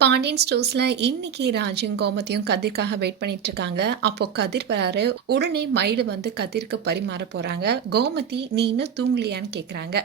பாண்டியன் ஸ்டோர்ஸ்ல இன்னைக்கு ராஜும் கோமதியும் கதிர்க்காக வெயிட் பண்ணிட்டு இருக்காங்க அப்போ கதிர் வராரு. உடனே மயிலு வந்து கதிர்க்கு பரிமாற போறாங்க. கோமதி நீ இன்னும் தூங்கலையான்னு கேக்குறாங்க.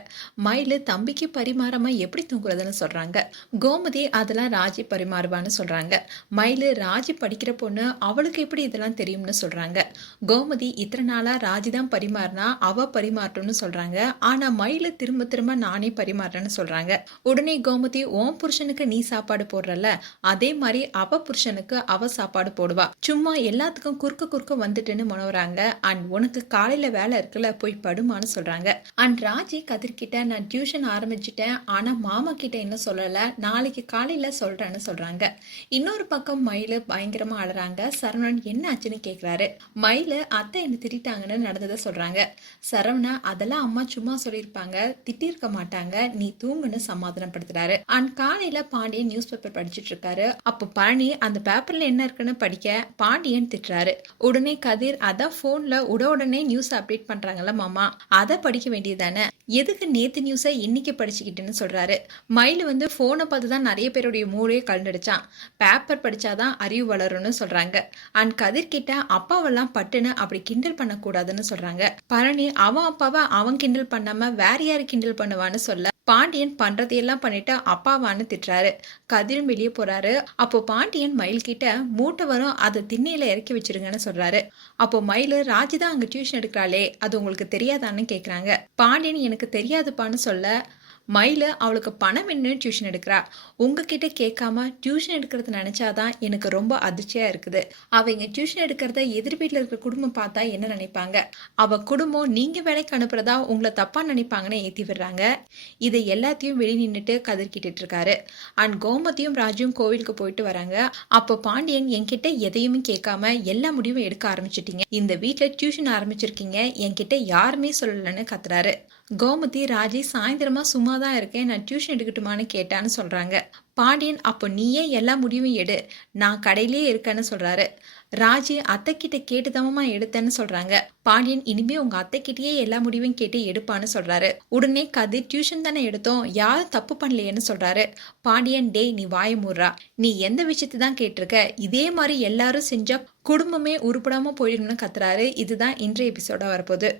மயிலு தம்பிக்கு பரிமாறாம எப்படி தூங்குறதுன்னு சொல்றாங்க. கோமதி அதெல்லாம் ராஜி பரிமாறுவான்னு சொல்றாங்க. மயில் ராஜி படிக்கிற பொண்ணு அவளுக்கு எப்படி இதெல்லாம் தெரியும்னு சொல்றாங்க. கோமதி இத்தனை நாளா ராஜி தான் பரிமாறினா அவ பரிமாறட்டும்னு சொல்றாங்க. ஆனா மயில் திரும்ப திரும்ப நானே பரிமாறுறேன்னு சொல்றாங்க. உடனே கோமதி ஓம் புருஷனுக்கு நீ சாப்பாடு போடுறல அதே மாதிரி அவ புருஷனுக்கு அவ சாப்பாடு போடுவா. சும்மா எல்லாத்துக்கும் குறுக்க குறுக்க வந்துட்டுன்னு முனவுறாங்க. அண்ட் உனக்கு காலையில வேலை இருக்குல்ல போய் படுமான்னு சொல்றாங்க. அண்ட் ராஜி கதிர்கிட்ட நான் டியூஷன் ஆரம்பிச்சிட்டேன். ஆனா மாமா கிட்ட என்ன சொல்லல. நாளைக்கு காலையில சொல்றேன்னு சொல்றாங்க. இன்னொரு பக்கம் மயிலு பயங்கரமா அழறாங்க. சரவணன் என்ன ஆச்சுன்னு கேக்குறாரு. மயிலு அத்தை என்ன திட்டாங்கன்னு நடந்ததை சொல்றாங்க. சரவணா அதெல்லாம் அம்மா சும்மா சொல்லியிருப்பாங்க. திட்டிருக்க மாட்டாங்க. நீ தூங்குன்னு சமாதானப்படுத்துறாரு. அண்ட் காலையில பாண்டியன் நியூஸ் பேப்பர் படிச்சுட்டு இருக்காரு அப்போ பழனி அந்த பேப்பர்ல என்ன இருக்குன்னு படிக்க பாண்டியன் திட்டுறாரு. உடனே கதிர் அதான் போன்ல உட உடனே நியூஸ் அப்டேட் பண்றாங்கல்ல மாமா அதை படிக்க வேண்டியதானே எதுக்கு நேத்து நியூஸை இன்னைக்கு படிச்சுக்கிட்டுன்னு சொல்றாரு. மயில் வந்து போனை பார்த்து தான் நிறைய பேருடைய மூளையே கலந்துடுச்சான் பேப்பர் படிச்சாதான் அறிவு வளரும்னு சொல்றாங்க. அண்ட் கதிர் கிட்ட அப்பாவெல்லாம் பட்டுன்னு அப்படி கிண்டல் பண்ணக்கூடாதுன்னு சொல்றாங்க. பழனி அவன் அப்பாவை அவன் கிண்டல் பண்ணாம வேற யாரு கிண்டல் பண்ணுவான்னு சொல்ல பாண்டியன் பண்ணுறதையெல்லாம் பண்ணிட்டு அப்பாவான்னு திட்டுறாரு. கதிரும் வெளியே போறாரு. அப்போ பாண்டியன் மயில் கிட்ட மூட்டை வரும் அதை திண்ணையில இறக்கி வச்சிருங்கன்னு சொல்றாரு. அப்போ மயில் ராஜி தான் அங்க டியூஷன் எடுக்கிறாளே அது உங்களுக்கு தெரியாதான்னு கேக்குறாங்க. பாண்டியன் எனக்கு தெரியாதுப்பான்னு சொல்ல மயில அவளுக்கு பணம் என்ன டியூஷன் எடுக்கிறா. உங்ககிட்ட கேட்காம டியூஷன் எடுக்கிறது நினைச்சாதான் எனக்கு ரொம்ப அதிர்ச்சியா இருக்குது. அவங்க டியூஷன் எடுக்கிறத எதிர் வீட்டில் இருக்கிற குடும்பம் பார்த்தா என்ன நினைப்பாங்க? அவ குடும்பம் நீங்க வேலைக்கு அனுப்புறதா உங்களை தப்பா நினைப்பாங்கன்னு ஏத்தி விடுறாங்க. இதை எல்லாத்தையும் வெளி நின்றுட்டு கதிர்கிட்டு இருக்காரு. அண்ட் கோமதியும் ராஜும் கோவிலுக்கு போயிட்டு வராங்க. அப்போ பாண்டியன் என்கிட்ட எதையுமே கேட்காம எல்லா முடிவும் எடுக்க ஆரம்பிச்சிட்டீங்க. இந்த வீட்டில் டியூஷன் ஆரம்பிச்சிருக்கீங்க. என்கிட்ட யாருமே சொல்லலைன்னு கத்துறாரு. கோமதி ராஜி சாயந்தரமா சும்மா தான் இருக்கேன் நான் டியூஷன் எடுக்கட்டுமான்னு கேட்டான்னு சொல்கிறாங்க பாண்டியன் அப்போ நீயே எல்லா முடிவும் எடு. நான் கடையிலே இருக்கேன்னு சொல்கிறாரு ராஜி அத்தை கிட்ட கேட்டுதாமமா எடுத்தேன்னு சொல்றாங்க. பாண்டியன் இனிமே உங்க அத்தை கிட்டயே எல்லா முடிவும் கேட்டு எடுப்பான்னு சொல்றாரு. உடனே கதிர் டியூஷன் தானே எடுத்தோம். யாரும் தப்பு பண்ணலையேன்னு சொல்றாரு. பாண்டியன் டேய் நீ வாய மூடுறா. நீ எந்த விஷயத்தை தான் கேட்டிருக்க? இதே மாதிரி எல்லாரும் செஞ்சா குடும்பமே உருப்படாம போயிடணும்னு கத்துறாரு. இதுதான் இன்றைய எபிசோட வரப்போகுது.